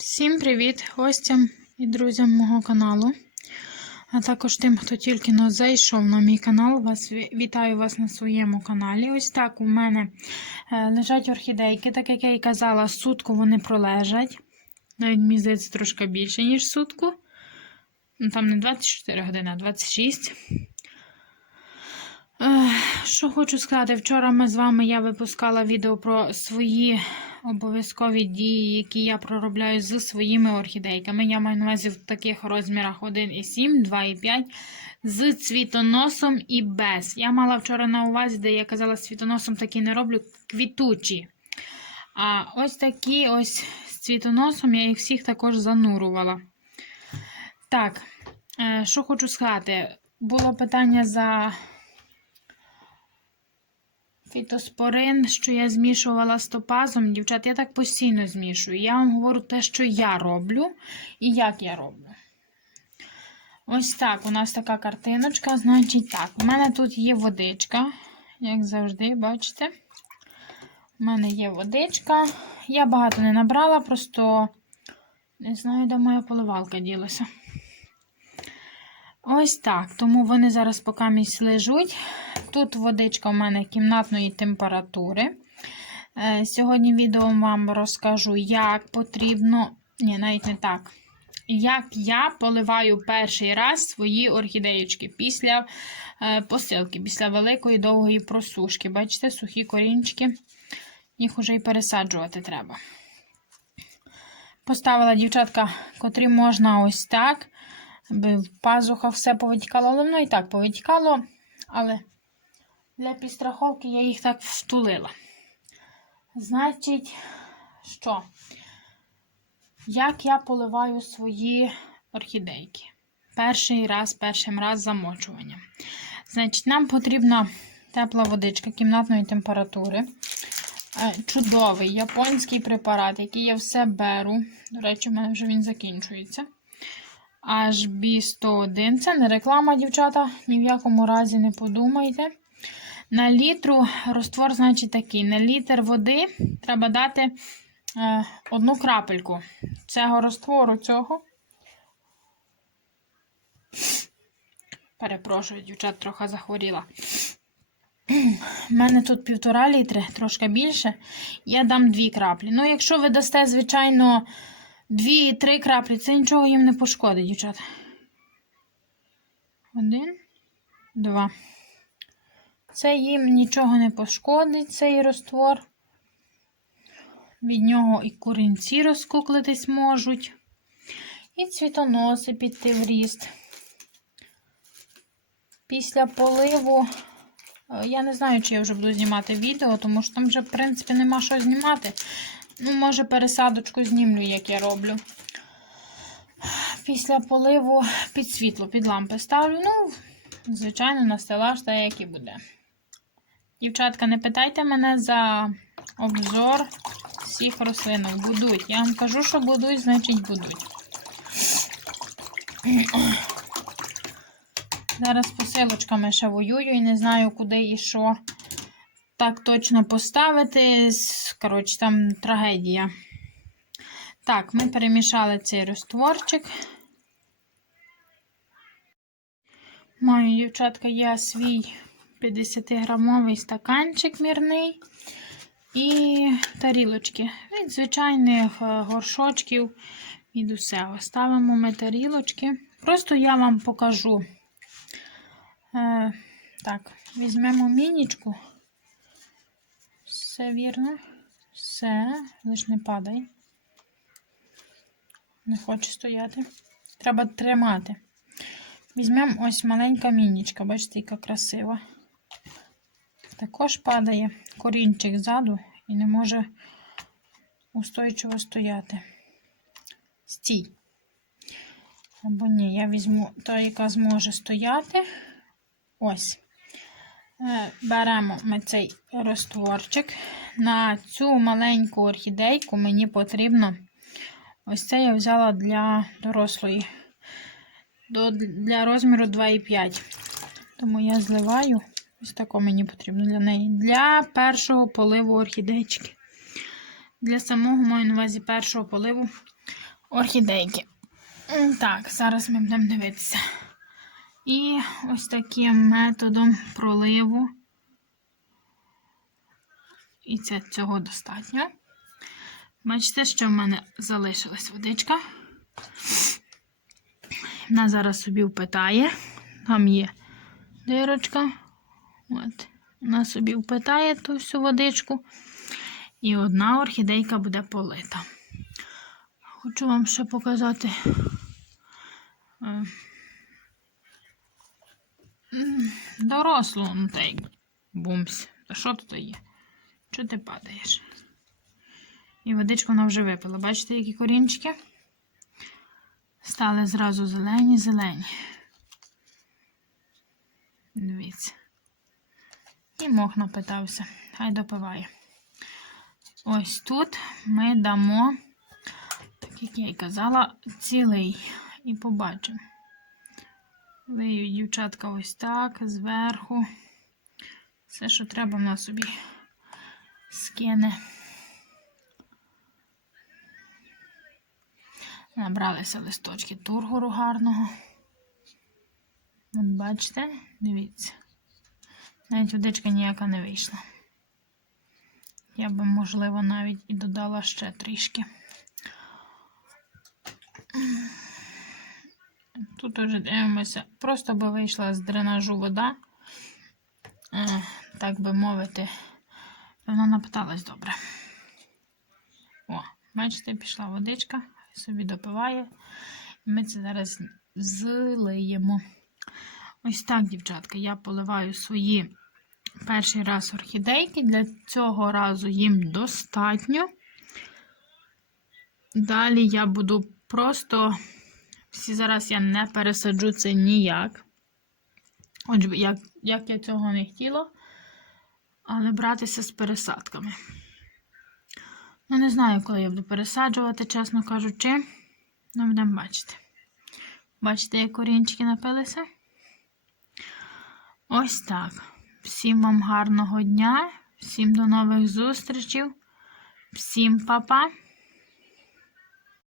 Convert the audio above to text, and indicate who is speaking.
Speaker 1: Всім привіт гостям і друзям мого каналу, а також тим, хто тільки но зайшов на мій канал. Вас вітаю вас на своєму каналі. Ось так у мене е, лежать орхідейки, так як я і казала, сутку вони пролежать. Навіть здається, трошки більше, ніж сутку. Ну, там не 24 години, а 26. Що хочу сказати, вчора ми з вами я випускала відео про свої обов'язкові дії, які я проробляю з своїми орхідейками. Я маю на увазі в таких розмірах 1,7, 2,5 з цвітоносом і без. Я мала вчора на увазі, де я казала, з цвітоносом такі не роблю квітучі. А ось такі ось з цвітоносом я їх всіх також занурувала. Так, е, що хочу сказати. Було питання за фітоспорин, що я змішувала з топазом. Дівчат, я так постійно змішую. Я вам говорю те, що я роблю і як я роблю. Ось так, у нас така картиночка. Значить так, у мене тут є водичка, як завжди, бачите? У мене є водичка. Я багато не набрала, просто не знаю, де моя поливалка ділася. Ось так. Тому вони зараз поки місць лежуть. Тут водичка у мене кімнатної температури. Е, Сьогодні відео вам розкажу, як потрібно, ні, навіть не так. Як я поливаю перший раз свої орхідеєчки після е, посилки, після великої довгої просушки. Бачите, сухі корінчики, їх уже і пересаджувати треба. Поставила дівчатка, котрі можна ось так, аби в пазухах все повитікало, але воно і так повитікало, але для підстраховки я їх так втулила. Значить, що? Як я поливаю свої орхідейки? Перший раз, першим раз замочування. Значить, нам потрібна тепла водичка кімнатної температури. Е, Чудовий японський препарат, який я все беру. До речі, у мене вже він закінчується. HB101. Це не реклама, дівчата, ні в якому разі не подумайте. На літру розтвор, значить, такий. На літр води треба дати е, одну крапельку цього розтвору цього. Перепрошую, дівчат, трохи захворіла. У мене тут півтора літри, трошки більше. Я дам дві краплі. Ну, якщо ви дасте, звичайно, дві-три краплі, це нічого їм не пошкодить, дівчата. Один, два. Це їм нічого не пошкодить, цей розтвор. Від нього і курінці розкуклитись можуть. І цвітоноси піти в ріст. Після поливу, е, я не знаю, чи я вже буду знімати відео, тому що там вже, в принципі, нема що знімати. Ну, може, пересадочку знімлю, як я роблю. Після поливу під світло, під лампи ставлю. Ну, звичайно, на стелаж, так як і буде. Дівчатка, не питайте мене за обзор всіх рослинок. Будуть. Я вам кажу, що будуть, значить будуть. Зараз посилочками ще воюю і не знаю, куди і що так точно поставити. Коротше, там трагедія. Так, ми перемішали цей розтворчик. Маю, дівчатка, я свій 50-грамовий стаканчик мірний і тарілочки. Від звичайних е, горшочків від усього. Ставимо ми тарілочки. Просто я вам покажу. Е, так, візьмемо мінічку. Все вірно. Все, лиш не падай. Не хоче стояти. Треба тримати. Візьмемо ось маленька мінічка, бачите, яка красива. Також падає корінчик ззаду і не може устойчиво стояти. Стій. Або ні, я візьму та, яка зможе стояти. Ось. Е, Беремо ми цей розтворчик. На цю маленьку орхідейку мені потрібно. Ось це я взяла для дорослої. До, для розміру 2,5. Тому я зливаю. Ось тако мені потрібно для неї. Для першого поливу орхідейчики. Для самого маю на увазі першого поливу орхідейки. Так, зараз ми будемо дивитися. І ось таким методом проливу. І це цього достатньо. Бачите, що в мене залишилась водичка. Вона зараз собі впитає. Там є дирочка. От. Вона собі впитає ту всю водичку. І одна орхідейка буде полита. Хочу вам ще показати. Дорослу, ну та й бумсь. Та що тут є? Чого ти падаєш? І водичку вона вже випила. Бачите, які корінчики? Стали зразу зелені, зелені. Дивіться. І мох напитався. Хай допиває. Ось тут ми дамо, так як я і казала, цілий. І побачимо. Вию дівчатка ось так, зверху. Все, що треба, вона собі скине. Набралися листочки тургору гарного. От бачите, дивіться. Навіть водичка ніяка не вийшла. Я би, можливо, навіть і додала ще трішки. Тут уже дивимося, просто би вийшла з дренажу вода, е, так би мовити, вона напиталась добре. О, бачите, пішла водичка, собі допиває. І ми це зараз злиємо. Ось так, дівчатка, я поливаю свої перший раз орхідейки. Для цього разу їм достатньо. Далі я буду просто, всі зараз я не пересаджу це ніяк. Хоч як, як я цього не хотіла, але братися з пересадками. Ну, не знаю, коли я буду пересаджувати, чесно кажучи. Ну, будемо бачити. Бачите, як корінчики напилися? Ось так. Всім вам гарного дня, всім до нових зустрічей, всім па-па.